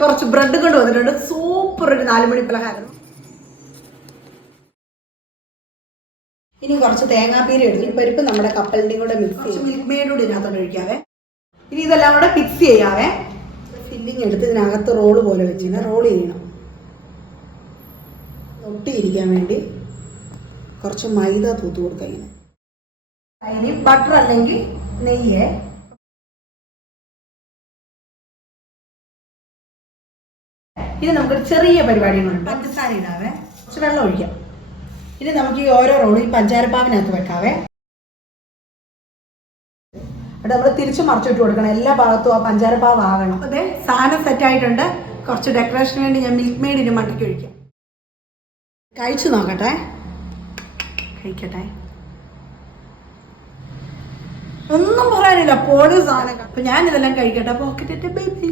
കുറച്ച് ബ്രെഡ് കൊണ്ട് വന്നിട്ടുണ്ട്. സൂപ്പർ ഒരു 4 മണി പലഹാരം. ഇനി കുറച്ച് തേങ്ങാപ്പീര എടുക്കും. പരിപ്പ് നമ്മുടെ കപ്പലിൻ്റെയും കൂടെ മിക്സ് ചെയ്യും. മിൽക്ക് മെയ്ഡൂടെ ഇതിനകത്തോട്ട് ഒഴിക്കാവേ. ഇനി ഇതെല്ലാം കൂടെ മിക്സ് ചെയ്യാവേ. ഫില്ലിങ് എടുത്ത് ഇതിനകത്ത് റോള് പോലെ വെച്ചിങ്ങനെ റോൾ ചെയ്യണം. ഒട്ടിയിരിക്കാൻ വേണ്ടി കുറച്ച് മൈദ തൂത്ത് കൊടുക്കുക. ഇനി ബട്ടർ അല്ലെങ്കിൽ നെയ്യ്. ഇനി നമുക്കൊരു ചെറിയ പരിപാടികളുണ്ട്. പഞ്ചസാര ഇടാവേ, കുറച്ച് വെള്ളം ഒഴിക്കാം. ഇനി നമുക്ക് ഈ ഓരോ റോളും ഈ പഞ്ചാരപ്പാവിനകത്ത് വെക്കാവേ. അവിടെ നമ്മൾ തിരിച്ച് മറിച്ചിട്ട് കൊടുക്കണം. എല്ലാ ഭാഗത്തും ആ പഞ്ചാരപ്പാവ് ആകണം. അതെ, സാധനം സെറ്റായിട്ടുണ്ട്. കുറച്ച് ഡെക്കറേഷന് വേണ്ടി ഞാൻ മിൽക്ക് മെയ്ഡിന് മണ്ടയ്ക്ക് ഒഴിക്കാം. കഴിച്ചു നോക്കട്ടെ, കഴിക്കട്ടെ. ഒന്നും പറയാനില്ല, പോലും സാധനം. അപ്പൊ ഞാനിതെല്ലാം കഴിക്കട്ടെ. Pocket baby.